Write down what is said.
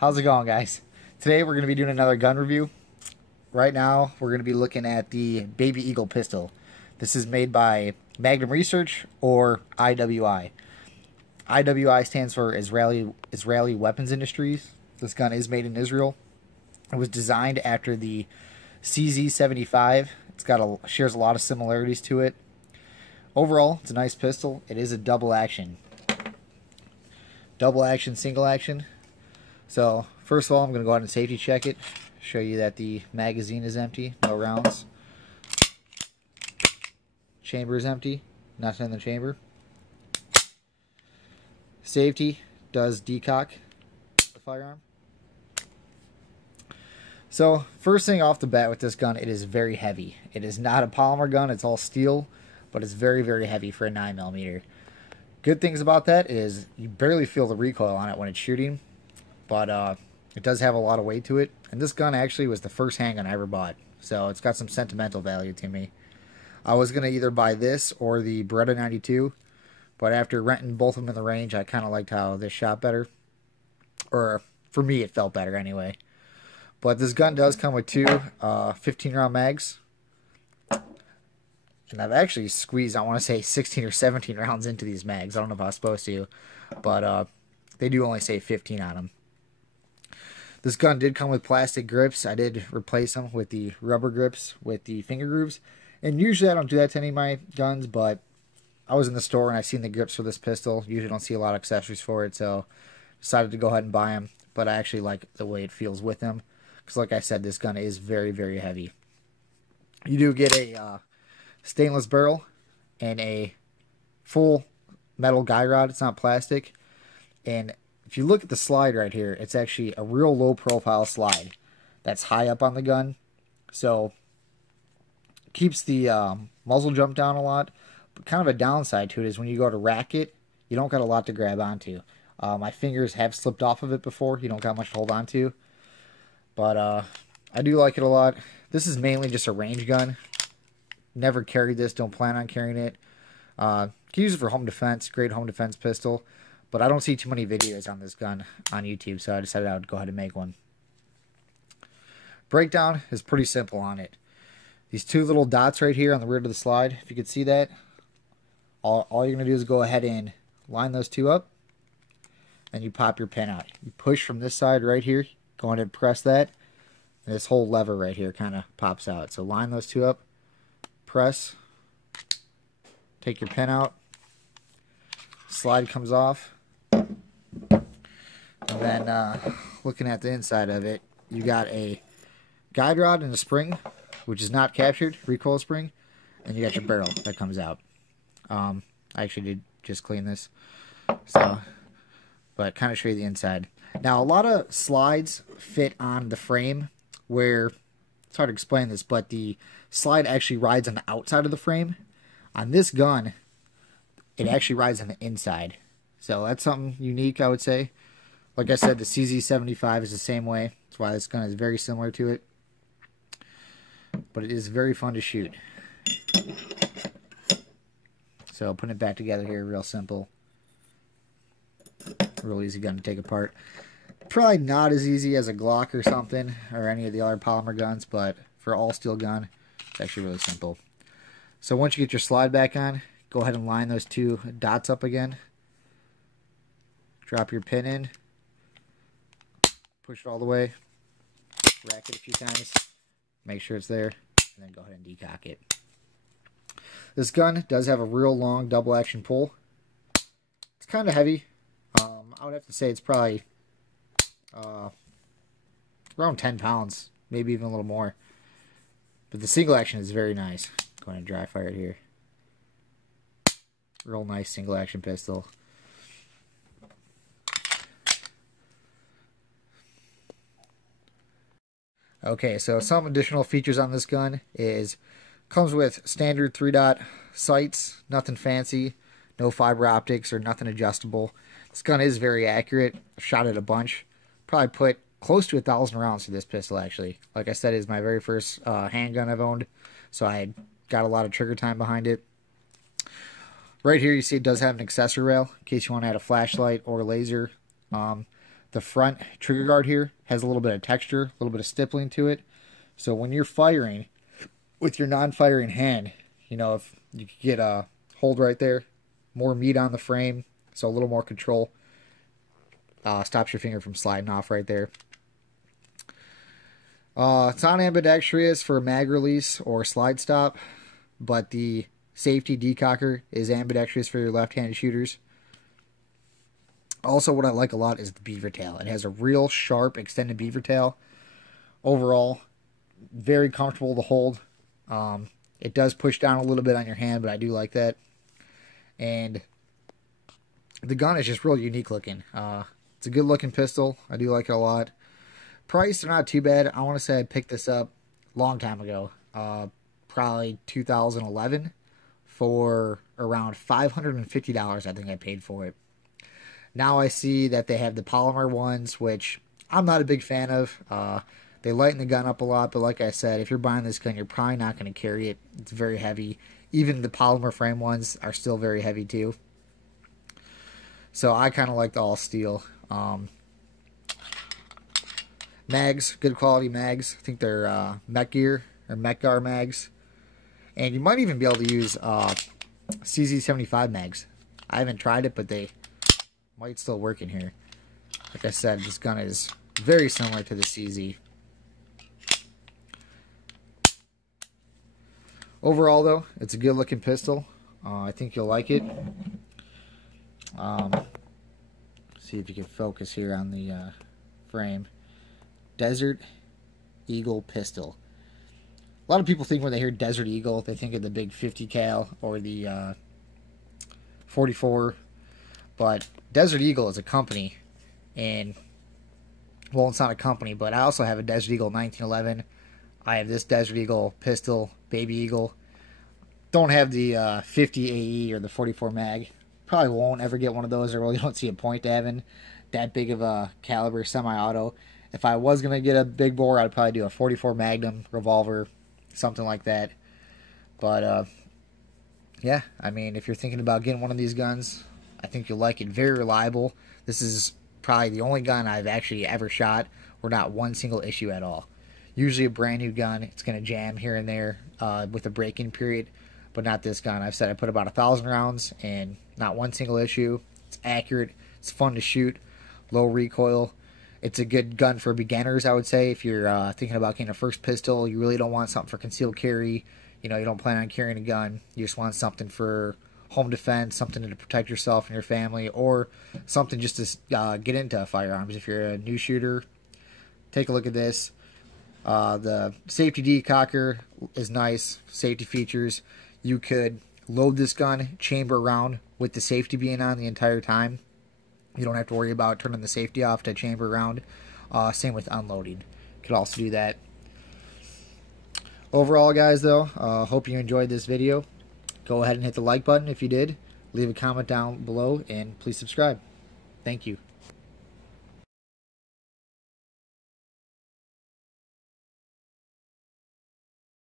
How's it going, guys? Today we're going to be doing another gun review. Right now we're going to be looking at the Baby Eagle pistol. This is made by Magnum Research or IWI. IWI stands for Israeli Weapons Industries. This gun is made in Israel. It was designed after the CZ75. Shares a lot of similarities to it. Overall, it's a nice pistol. It is a double action, single action. So first of all, I'm going to go ahead and safety check it. Show you that the magazine is empty, no rounds. Chamber is empty, nothing in the chamber. Safety does decock the firearm. So first thing off the bat with this gun, it is very heavy. It is not a polymer gun, it's all steel, but it's very, very heavy for a 9mm. Good things about that is you barely feel the recoil on it when it's shooting, but it does have a lot of weight to it. And this gun actually was the first handgun I ever bought, so it's got some sentimental value to me. I was going to either buy this or the Beretta 92, but after renting both of them in the range, I kind of liked how this shot better. Or, for me, it felt better anyway. But this gun does come with two 15-round mags. And I've actually squeezed, I want to say, 16 or 17 rounds into these mags. I don't know if I was supposed to, but they do only say 15 on them. This gun did come with plastic grips. I did replace them with the rubber grips with the finger grooves. And usually I don't do that to any of my guns, but I was in the store and I seen the grips for this pistol. Usually don't see a lot of accessories for it, so decided to go ahead and buy them. But I actually like the way it feels with them, because like I said, this gun is very, very heavy. You do get a stainless barrel and a full metal guy rod. It's not plastic. And if you look at the slide right here, it's actually a real low profile slide that's high up on the gun, so keeps the muzzle jump down a lot. But kind of a downside to it is when you go to rack it, you don't got a lot to grab onto. My fingers have slipped off of it before. You don't got much to hold on to, but I do like it a lot. This is mainly just a range gun. Never carried this, don't plan on carrying it. Can use it for home defense, great home defense pistol. But I don't see too many videos on this gun on YouTube, so I decided I would go ahead and make one. Breakdown is pretty simple on it. These two little dots right here on the rear of the slide, if you could see that, all you're going to do is go ahead and line those two up, and you pop your pin out. You push from this side right here, go ahead and press that, and this whole lever right here kind of pops out. So line those two up, press, take your pin out, slide comes off. And then looking at the inside of it, you got a guide rod and a spring, which is not captured, recoil spring, and you got your barrel that comes out. I actually did just clean this, so, but kind of show you the inside. Now, a lot of slides fit on the frame where, it's hard to explain this, but the slide actually rides on the outside of the frame. On this gun, it actually rides on the inside. So that's something unique, I would say. Like I said, the CZ75 is the same way. That's why this gun is very similar to it. But it is very fun to shoot. So putting it back together here, real simple. Real easy gun to take apart. Probably not as easy as a Glock or something, or any of the other polymer guns, but for all steel gun, it's actually really simple. So once you get your slide back on, go ahead and line those two dots up again. Drop your pin in, push it all the way, rack it a few times, make sure it's there, and then go ahead and decock it. This gun does have a real long double action pull. It's kind of heavy. I would have to say it's probably around 10 pounds, maybe even a little more. But the single action is very nice. Go ahead and dry fire it here. Real nice single action pistol. Okay, so some additional features on this gun is comes with standard 3-dot sights, nothing fancy, no fiber optics or nothing adjustable. This gun is very accurate. I've shot it a bunch. Probably put close to 1,000 rounds through this pistol, actually. Like I said, it's my very first handgun I've owned, so I had got a lot of trigger time behind it. Right here you see it does have an accessory rail in case you want to add a flashlight or a laser. The front trigger guard here has a little bit of texture, a little bit of stippling to it. So when you're firing with your non-firing hand, you know, if you could get a hold right there, more meat on the frame, so a little more control. Stops your finger from sliding off right there. It's not ambidextrous for mag release or slide stop, but the safety decocker is ambidextrous for your left-handed shooters. Also, what I like a lot is the beaver tail. It has a real sharp, extended beaver tail. Overall, very comfortable to hold. It does push down a little bit on your hand, but I do like that. And the gun is just real unique looking. It's a good looking pistol. I do like it a lot. Price, they're not too bad. I want to say I picked this up a long time ago. Probably 2011 for around $550, I think I paid for it. Now I see that they have the polymer ones, which I'm not a big fan of. They lighten the gun up a lot, but like I said, if you're buying this gun, you're probably not going to carry it. It's very heavy. Even the polymer frame ones are still very heavy too. So I kind of like the all steel. Mags, good quality mags. I think they're Mech Gear or Mechgar mags. And you might even be able to use CZ75 mags. I haven't tried it, but they might still work in here. Like I said, this gun is very similar to the CZ. Overall, though, it's a good looking pistol. I think you'll like it. See if you can focus here on the frame. Desert Eagle pistol. A lot of people think when they hear Desert Eagle, they think of the big 50 cal or the 44. But Desert Eagle is a company, and well, it's not a company, but I also have a Desert Eagle 1911. I have this Desert Eagle pistol, Baby Eagle. Don't have the 50 AE or the 44 mag. Probably won't ever get one of those. I really don't see a point to having that big of a caliber semi-auto. If I was going to get a big bore, I'd probably do a 44 Magnum revolver, something like that. But, yeah, I mean, if you're thinking about getting one of these guns, I think you'll like it. Very reliable. This is probably the only gun I've actually ever shot where not one single issue at all. Usually a brand new gun, it's going to jam here and there with a break-in period, but not this gun. I've said I put about 1,000 rounds and not one single issue. It's accurate. It's fun to shoot. Low recoil. It's a good gun for beginners, I would say. If you're thinking about getting a first pistol, you really don't want something for concealed carry. You know, you don't plan on carrying a gun. You just want something for home defense, something to protect yourself and your family, or something just to get into firearms. If you're a new shooter, take a look at this. The safety decocker is nice. Safety features. You could load this gun chamber round with the safety being on the entire time. You don't have to worry about turning the safety off to chamber round. Same with unloading. You could also do that. Overall, guys, though, hope you enjoyed this video. Go ahead and hit the like button if you did. Leave a comment down below, and please subscribe. Thank you.